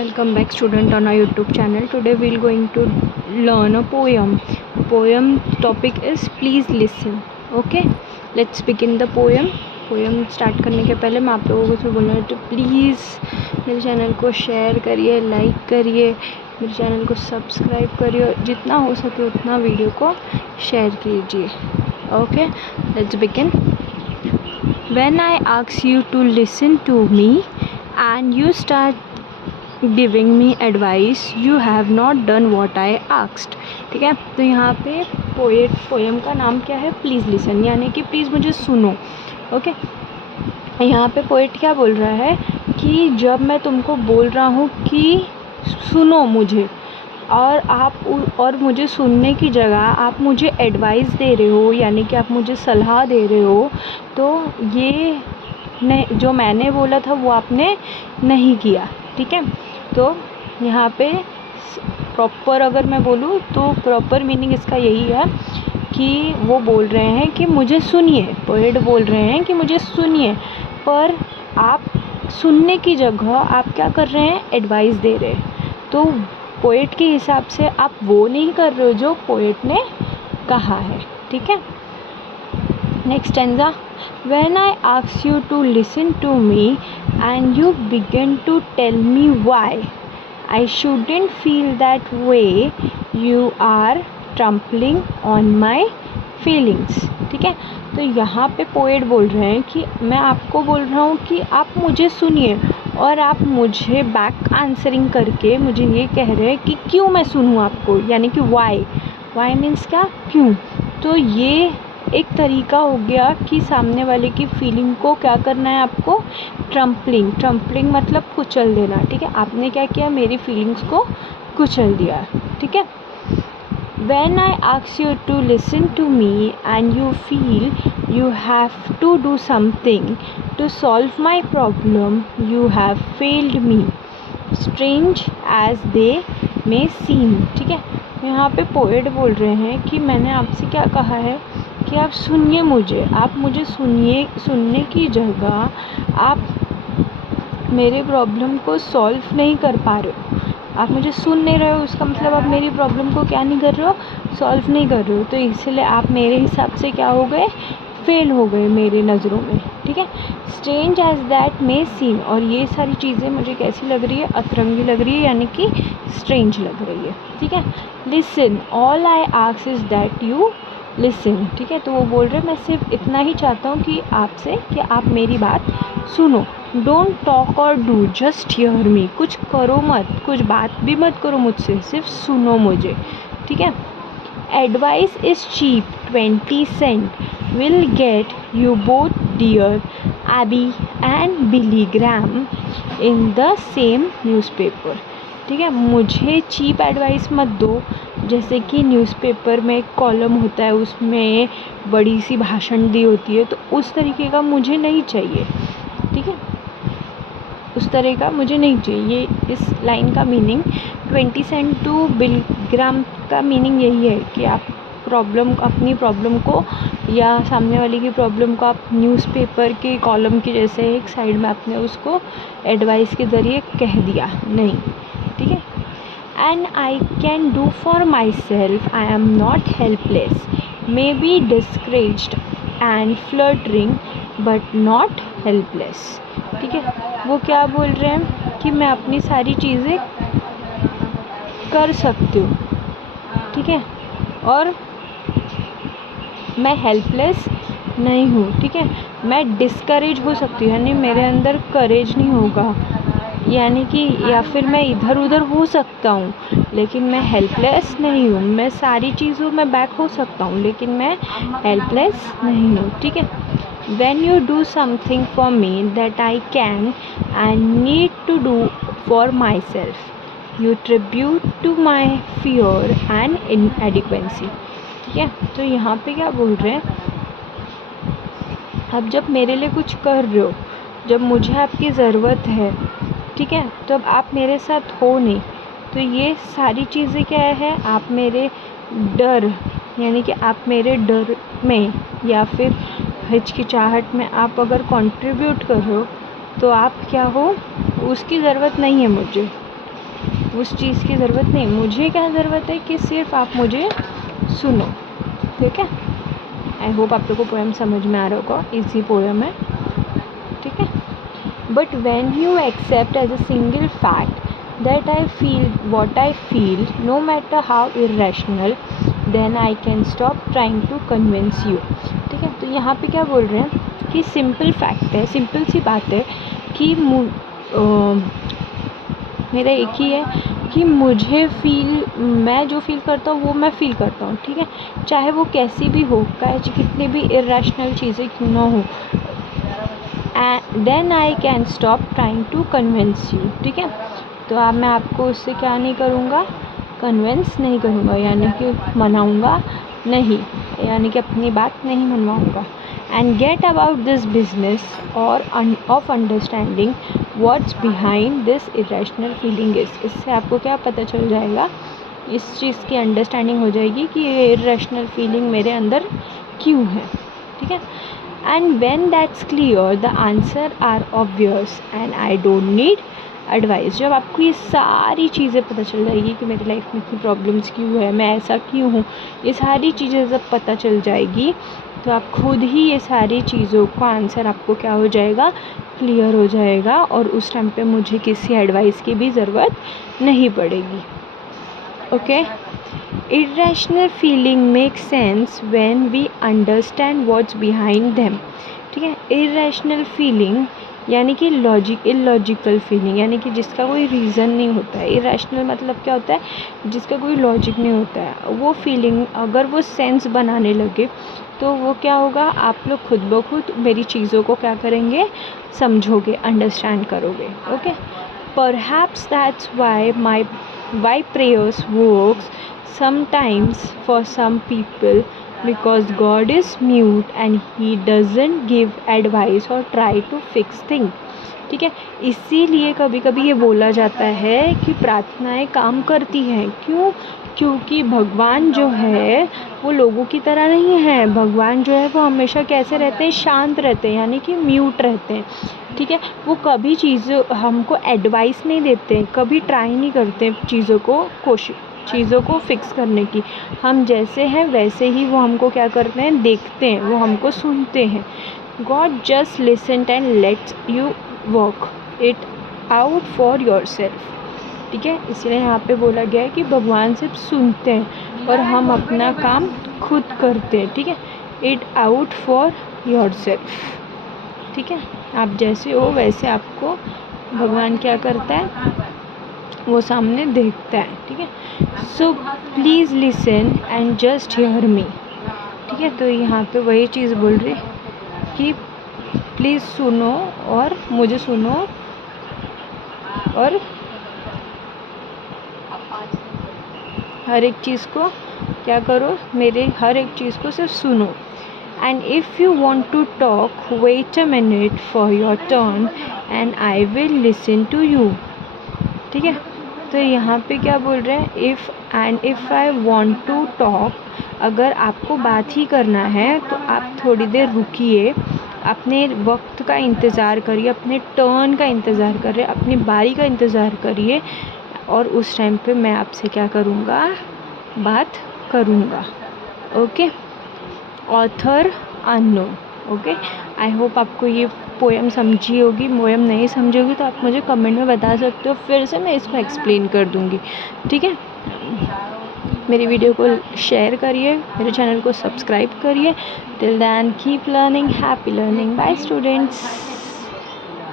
Welcome back student on our YouTube channel. Today we're going to learn a poem. Poem topic is please listen. Okay, let's begin the poem. Poem start करने के पहले मैं आप लोगों को बोलना है तो प्लीज़ मेरे चैनल को शेयर करिए, लाइक करिए, मेरे चैनल को सब्सक्राइब करिए और जितना हो सके उतना वीडियो को शेयर कीजिए. Okay, let's begin. When I ask you to listen to me and you start giving me advice you have not done what I asked. ठीक है, तो यहाँ पे पोएम का नाम क्या है? प्लीज़ लिसन, यानी कि प्लीज़ मुझे सुनो. ओके, यहाँ पे पोएट क्या बोल रहा है कि जब मैं तुमको बोल रहा हूँ कि सुनो मुझे और मुझे सुनने की जगह आप मुझे एडवाइस दे रहे हो, यानी कि आप मुझे सलाह दे रहे हो, तो ये जो मैंने बोला था वो आपने नहीं किया. ठीक है, तो यहाँ पे प्रॉपर अगर मैं बोलूँ तो प्रॉपर मीनिंग इसका यही है कि वो बोल रहे हैं कि मुझे सुनिए. पोएट बोल रहे हैं कि मुझे सुनिए, पर आप सुनने की जगह आप क्या कर रहे हैं? एडवाइस दे रहे हैं. तो पोएट के हिसाब से आप वो नहीं कर रहे हो जो पोएट ने कहा है. ठीक है, next stanza. When I ask you to listen to me and you begin to tell me why I shouldn't feel that way, you are trampling on my feelings. ठीक है, तो यहाँ पे पोएट बोल रहे हैं कि मैं आपको बोल रहा हूँ कि आप मुझे सुनिए और आप मुझे बैक आंसरिंग करके मुझे ये कह रहे हैं कि क्यों मैं सुनूँ आपको, यानी कि वाई मीन्स क्या? क्यों. तो ये एक तरीका हो गया कि सामने वाले की फीलिंग को क्या करना है आपको? ट्रम्पलिंग मतलब कुचल देना. ठीक है, आपने क्या किया? मेरी फीलिंग्स को कुचल दिया. ठीक है. When I ask you to listen to me and you feel you have to do something to solve my problem, you have failed me, strange as they may seem. ठीक है, यहाँ पे पोएट बोल रहे हैं कि मैंने आपसे क्या कहा है कि आप सुनिए मुझे, आप मुझे सुनिए. सुनने की जगह आप मेरे प्रॉब्लम को सॉल्व नहीं कर पा रहे हो. आप मुझे सुन नहीं रहे हो, उसका मतलब आप मेरी प्रॉब्लम को क्या नहीं कर रहे हो? सॉल्व नहीं कर रहे हो. तो इसलिए आप मेरे हिसाब से क्या हो गए? फेल हो गए मेरी नज़रों में. ठीक है, स्ट्रेंज एज दैट मे सीम. और ये सारी चीज़ें मुझे कैसी लग रही है? अतरंगी लग रही है, यानी कि स्ट्रेंज लग रही है. ठीक है, listen, all I ask is that you listen. ठीक है, तो वो बोल रहे हैं मैं सिर्फ इतना ही चाहता हूँ कि आपसे कि आप मेरी बात सुनो. डोंट टॉक और डू, जस्ट हियर मी. कुछ करो मत, कुछ बात भी मत करो मुझसे, सिर्फ सुनो मुझे. ठीक है, advice is cheap, 20 cents will get you both dear Abby and Billy Graham in the same newspaper. ठीक है, मुझे चीप एडवाइस मत दो. जैसे कि न्यूज़पेपर में एक कॉलम होता है, उसमें बड़ी सी भाषण दी होती है, तो उस तरीके का मुझे नहीं चाहिए. ठीक है, उस तरह का मुझे नहीं चाहिए. इस लाइन का मीनिंग 20 cents टू बिलग्राम का मीनिंग यही है कि आप अपनी प्रॉब्लम को या सामने वाले की प्रॉब्लम को आप न्यूज़पेपर के कॉलम की जैसे एक साइड में आपने उसको एडवाइस के ज़रिए कह दिया नहीं. ठीक है, and I can do for my self, I am not helpless, may be discouraged and faltering but not helpless. ठीक है, वो क्या बोल रहे हैं कि मैं अपनी सारी चीज़ें कर सकती हूँ. ठीक है, और मैं हेल्पलेस नहीं हूँ. ठीक है, मैं डिस्करेज हो सकती हूँ, यानी मेरे अंदर करेज नहीं होगा, यानी कि या फिर मैं इधर उधर हो सकता हूँ लेकिन मैं हेल्पलेस नहीं हूँ. मैं सारी चीज़ों में बैक हो सकता हूँ लेकिन मैं हेल्पलेस नहीं हूँ. ठीक है, when you do something for me that I can and need to do for myself, you tribute to my fear and inadequacy. ठीक है, तो यहाँ पे क्या बोल रहे हैं? अब जब मेरे लिए कुछ कर रहे हो, जब मुझे आपकी ज़रूरत है, ठीक है, तो अब आप मेरे साथ हो नहीं, तो ये सारी चीज़ें क्या है? आप मेरे डर, यानी कि आप मेरे डर में या फिर हिचकिचाहट में आप अगर कंट्रीब्यूट कर रहे हो तो आप क्या हो? उसकी ज़रूरत नहीं है मुझे. उस चीज़ की ज़रूरत नहीं, मुझे क्या ज़रूरत है कि सिर्फ आप मुझे सुनो, ठीक है। आई होप आप लोगों को पोएम समझ में आ रहा होगा, इजी पोएम है, ठीक है। But when you accept as a single fact that I feel what I feel no matter how irrational then I can stop trying to convince you, ठीक है। तो यहाँ पे क्या बोल रहे हैं कि सिंपल फैक्ट है, सिंपल सी बात है कि मेरा एक ही है कि मुझे मैं जो फील करता हूँ वो मैं फील करता हूँ, ठीक है। चाहे वो कैसी भी हो, चाहे कितनी भी इरेशनल चीज़ें क्यों ना हो, then I can stop trying to convince you, ठीक है। तो अब मैं आपको उससे क्या नहीं करूँगा, कन्विंस नहीं करूँगा, यानी कि मनाऊँगा नहीं, यानी कि अपनी बात नहीं मनवाऊँगा। And get about this business और of understanding what's behind this irrational feeling is. इससे आपको क्या पता चल जाएगा, इस चीज़ की अंडरस्टैंडिंग हो जाएगी कि ये इरेशनल फीलिंग मेरे अंदर क्यों है, ठीक है। And when that's clear the answer are obvious and I don't need advice. जब आपको ये सारी चीज़ें पता चल जाएगी कि मेरी लाइफ में इतनी प्रॉब्लम्स क्यों है, मैं ऐसा क्यों हूँ, ये सारी चीज़ें जब पता चल जाएगी तो आप खुद ही ये सारी चीज़ों का आंसर आपको क्या हो जाएगा, क्लियर हो जाएगा, और उस टाइम पे मुझे किसी एडवाइस की भी ज़रूरत नहीं पड़ेगी, okay. Irrational feeling make sense when we understand what's behind them, ठीक है। इरेशनल फीलिंग यानी कि इलॉजिकल फीलिंग, यानी कि जिसका कोई रीज़न नहीं होता है। इरेशनल मतलब क्या होता है, जिसका कोई लॉजिक नहीं होता है। वो फीलिंग अगर वो सेंस बनाने लगे तो वो क्या होगा, आप लोग खुद ब खुद मेरी चीज़ों को क्या करेंगे, समझोगे, अंडरस्टैंड करोगे, okay. Perhaps that's why prayers works sometimes for some people, because God is mute and he doesn't give advice or try to fix things, ठीक है। इसीलिए कभी कभी ये बोला जाता है कि प्रार्थनाएं काम करती हैं, क्यों, क्योंकि भगवान जो है वो लोगों की तरह नहीं है। भगवान जो है वो हमेशा कैसे रहते हैं, शांत रहते हैं, यानी कि म्यूट रहते हैं, ठीक है। वो कभी चीज़ों हमको एडवाइस नहीं देते, कभी ट्राई नहीं करते चीज़ों को फिक्स करने की। हम जैसे हैं वैसे ही वो हमको क्या करते हैं, देखते हैं, वो हमको सुनते हैं। God just listen and let's you work it out for your self, ठीक है। इसलिए यहाँ पे बोला गया है कि भगवान सिर्फ सुनते हैं और हम अपना काम खुद करते हैं, ठीक है। It out for your self, ठीक है। आप जैसे हो वैसे आपको भगवान क्या करता है, वो सामने देखता है, ठीक है। So please listen and just hear me, ठीक है। तो यहाँ पे वही चीज़ बोल रही कि प्लीज़ सुनो और मुझे सुनो, और हर एक चीज़ को क्या करो, मेरे हर एक चीज़ को सिर्फ सुनो। And if you want to talk wait a minute for your turn and I will listen to you, ठीक है। तो यहाँ पे क्या बोल रहे हैं, if I want to talk, अगर आपको बात ही करना है तो आप थोड़ी देर रुकिए, अपने वक्त का इंतज़ार करिए, अपने टर्न का इंतज़ार करिए, अपनी बारी का इंतज़ार करिए, और उस टाइम पे मैं आपसे क्या करूँगा, बात करूँगा, okay. Author unknown, okay. I hope आपको ये पोएम समझी होगी। पोएम नहीं समझी होगी तो आप मुझे कमेंट में बता सकते हो, फिर से मैं इसको एक्सप्लेन कर दूँगी, ठीक है। मेरी वीडियो को शेयर करिए, मेरे चैनल को सब्सक्राइब करिए। Till then keep learning, happy learning, bye students.